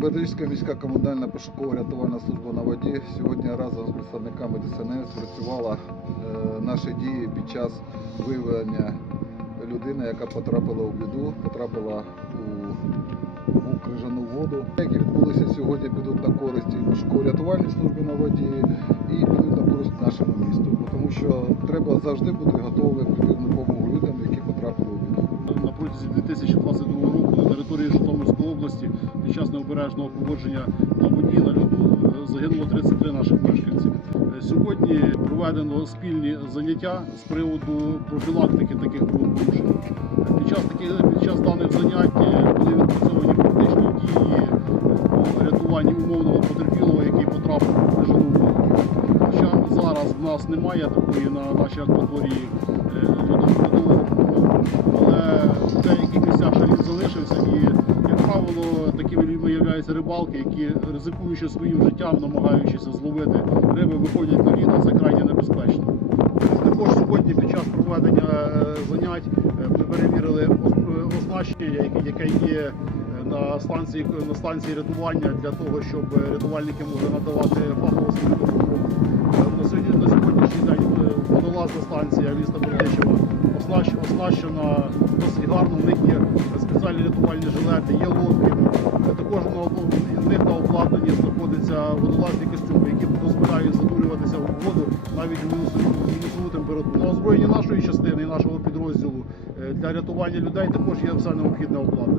Бердичська міська комунальна пошукова рятувальна служба на воді сьогодні разом з представниками ДСНС працювала е, наші дії під час виявлення людини, яка потрапила у біду, потрапила у, у крижану воду. Які відбулися сьогодні, підуть на користь і пошуково-рятувальній службі на воді і підуть на користь нашому місту. Тому що треба завжди бути готовим допомогу людям, які потрапили у біду. на протязі 2022 року на території Житомирської області час необережного поводження на воді на льоду е, загинуло 33 наших мешканців. Е, Сьогодні проведено спільні заняття з приводу профілактики таких правопорушень. Під час таких під час даних занять е, були відпрацьовані практичні дії по рятуванні умовного потерпілого, який потрапив у крижану воду. Хоча зараз в нас немає такої на нашій акваторії льодового але в деяких місцях ще залишився і, як правило, такими людьми рибалки, які ризикуючи своїм життям, намагаючися зловити риби, виходять на лід, це крайне небезпечно. Також сьогодні під час проведення е, занять е, ми перевірили е, оснащення, яке- є на станції на станції рятування для того, щоб рятувальники могли надавати фахову допомогу. На сьогоднішній день водолазна станція міста Бердичева оснащена досить гарно. В них є спеціальні рятувальні жилети, є лодки. Е, Також в них на обладнанні знаходяться водолазні костюми, які дозволяють занурюватися в воду навіть у мінусову температуру. На озброєнні нашої частини і нашого підрозділу е, для рятування людей також є все необхідне обладнання.